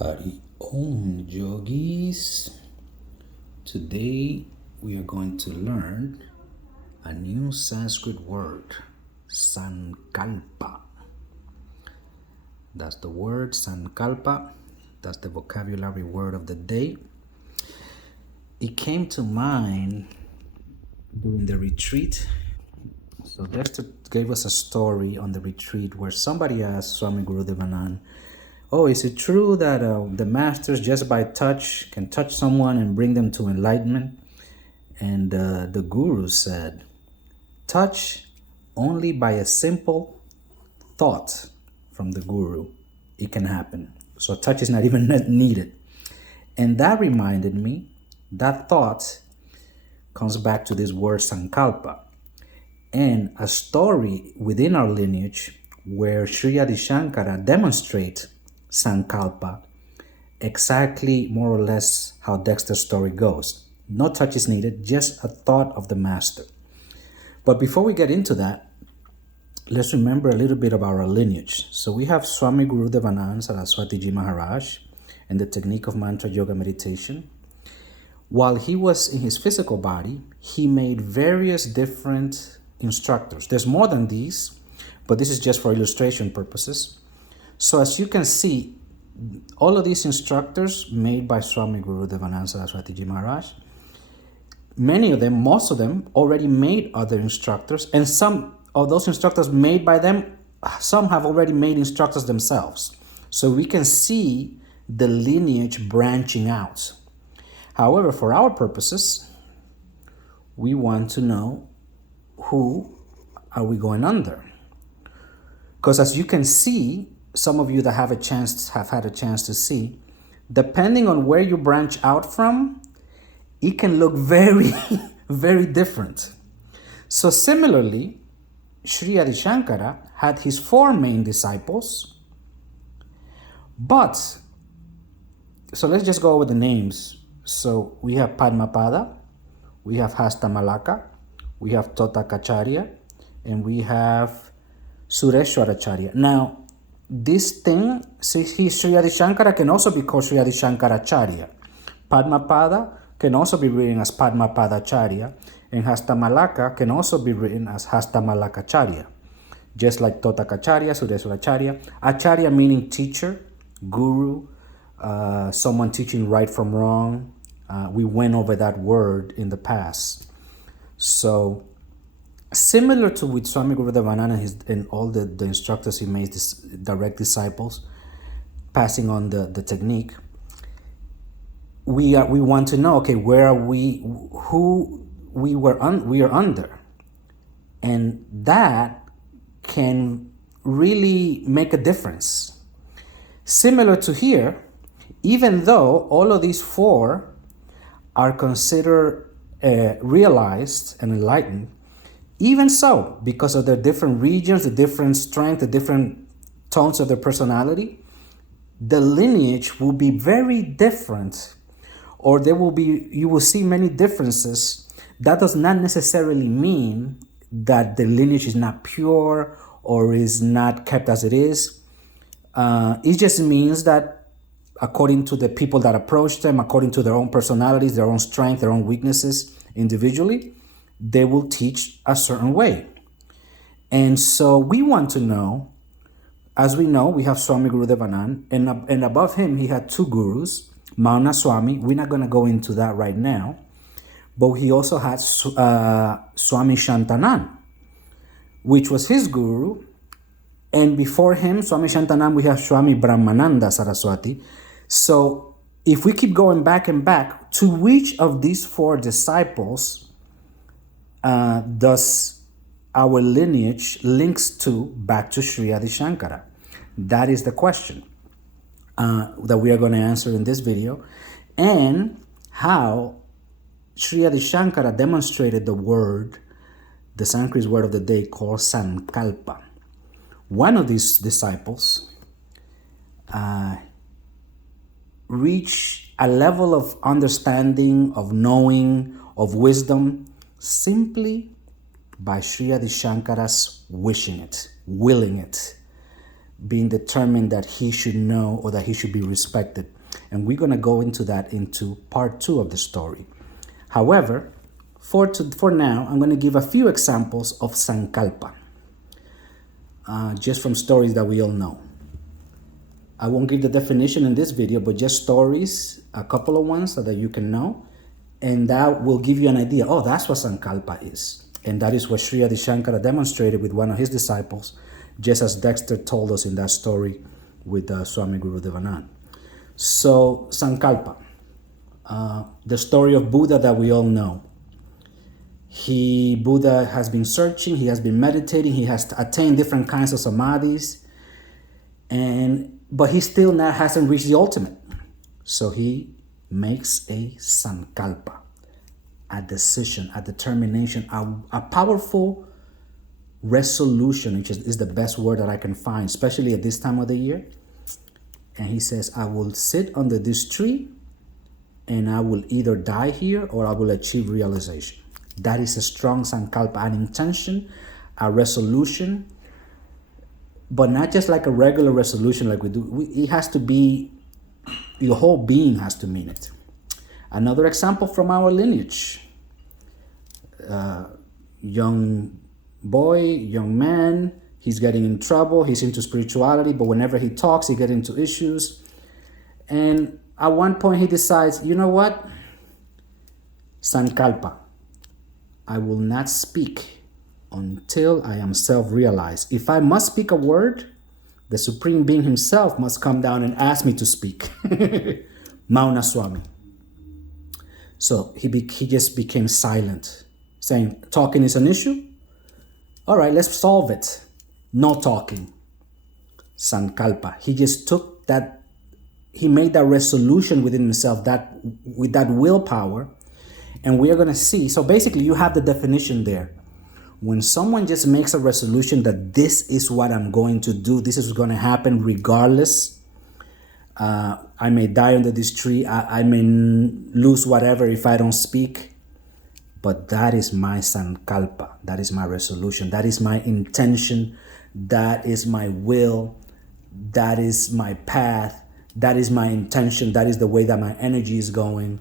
Hari Om Yogis. Today we are going to learn a new Sanskrit word, Sankalpa. That's the word, Sankalpa. That's the vocabulary word of the day. It came to mind during the retreat. So Dexter gave us a story on the retreat where somebody asked Swami Gurudevanand, "Oh, is it true that the masters just by touch can touch someone and bring them to enlightenment?" And the guru said, "Touch only by a simple thought from the guru, it can happen. So touch is not even needed." And that reminded me, that thought comes back to this word Sankalpa and a story within our lineage where Sri Adi Shankara demonstrates Sankalpa, exactly more or less how Dexter's story goes. No touch is needed, just a thought of the master. But before we get into that, let's remember a little bit about our lineage. So we have Swami Gurudevanand Saraswati Ji Maharaj and the technique of mantra yoga meditation. While he was in his physical body, he made various different instructors. There's more than these, but this is just for illustration purposes. So as you can see, all of these instructors made by Swami Gurudevanand Saraswati Ji Maharaj, many of them, most of them, already made other instructors, and some of those instructors made by them, some have already made instructors themselves. So we can see the lineage branching out. However, for our purposes, we want to know who are we going under. Because as you can see, some of you that have had a chance to see, depending on where you branch out from, it can look very, very different. So similarly, Sri Adi Shankara had his four main disciples, but, so let's just go over the names. So we have Padmapada, we have Hastamalaka, we have Totakacharya, and we have Sureshwaracharya. Now, this thing, Sri Adi Shankara can also be called Sri Adi Shankaracharya. Padmapada can also be written as Padmapadacharya, and Hastamalaka can also be written as Hastamalakacharya, just like Totakacharya, Sureshwaracharya. Acharya meaning teacher, guru, someone teaching right from wrong. We went over that word in the past. So similar to with Swami Gurudevanand and all the instructors he made, this direct disciples, passing on the technique, we want to know, okay, where are we, who we are under, and that can really make a difference. Similar to here, even though all of these four are considered realized and enlightened, even so, because of their different regions, the different strength, the different tones of their personality, the lineage will be very different, or you will see many differences. That does not necessarily mean that the lineage is not pure or is not kept as it is. It just means that according to the people that approach them, according to their own personalities, their own strength, their own weaknesses individually, they will teach a certain way. And so we want to know, as we know, we have Swami Gurudevanand, and above him, he had two gurus, Mauna Swami. We're not going to go into that right now. But he also had Swami Shantanand, which was his guru. And before him, Swami Shantanand, we have Swami Brahmananda Saraswati. So if we keep going back and back, to which of these four disciples does our lineage links to back to Sri Adi Shankara? That is the question that we are going to answer in this video, and how Sri Adi Shankara demonstrated the word, the Sanskrit word of the day called Sankalpa. One of these disciples reached a level of understanding, of knowing, of wisdom, simply by Sri Adi Shankara's wishing it, willing it. being determined that he should know or that he should be respected. And we're going to go into that into part 2 of the story. However, for now, I'm going to give a few examples of Sankalpa, just from stories that we all know. I won't give the definition in this video, but just stories, a couple of ones so that you can know. And that will give you an idea. Oh, that's what Sankalpa is. And that is what Sri Adi Shankara demonstrated with one of his disciples, just as Dexter told us in that story with Swami Guru Devanand. So, Sankalpa, the story of Buddha that we all know. Buddha has been searching, he has been meditating, he has attained different kinds of samadhis, but he still hasn't reached the ultimate. So he makes a Sankalpa, a decision, a determination, a powerful resolution, which is the best word that I can find, especially at this time of the year. And he says, I will sit under this tree and I will either die here or I will achieve realization. That is a strong Sankalpa, an intention, a resolution, but not just like a regular resolution like we do. It has to be, your whole being has to mean it. Another example from our lineage. Young boy, young man, he's getting in trouble, he's into spirituality, but whenever he talks, he gets into issues. And at one point he decides, you know what? Sankalpa, I will not speak until I am self-realized. If I must speak a word, the Supreme Being himself must come down and ask me to speak. Mauna Swami. So he just became silent, saying, talking is an issue? All right, let's solve it. No talking. Sankalpa. He just took that, he made that resolution within himself, that with that willpower. And we are going to see. So basically, you have the definition there. When someone just makes a resolution that this is what I'm going to do, this is going to happen regardless. I may die under this tree. I may lose whatever if I don't speak. But that is my Sankalpa. That is my resolution. That is my intention. That is my will. That is my path. That is my intention. That is the way that my energy is going.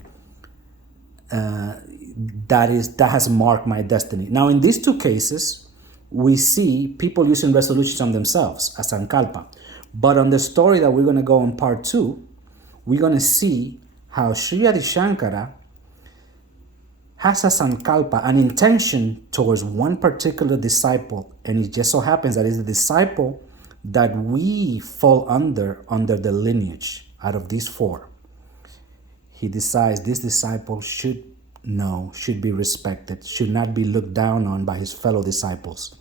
That has marked my destiny. Now, in these two cases, we see people using resolutions on themselves as Sankalpa. But on the story that we're going to go in part 2, we're going to see how Sri Adi Shankara has a Sankalpa, an intention towards one particular disciple. And it just so happens that it's the disciple that we fall under the lineage out of these 4. He decides this disciple should know, should be respected, should not be looked down on by his fellow disciples.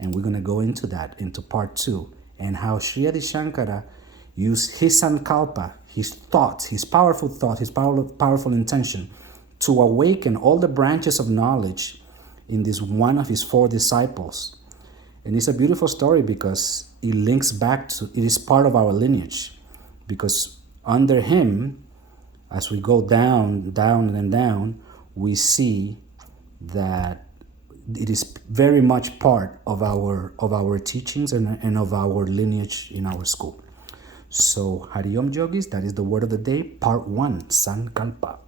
And we're going to go into that, into part 2, and how Sri Adi Shankara used his Sankalpa, his thoughts, his powerful thought, his powerful intention to awaken all the branches of knowledge in this one of his 4 disciples. And it's a beautiful story because it links back to, it is part of our lineage. Because under him, as we go down and down, we see that it is very much part of our teachings and of our lineage in our school. So, Hari Om Yogis, that is the word of the day, part 1, Sankalpa.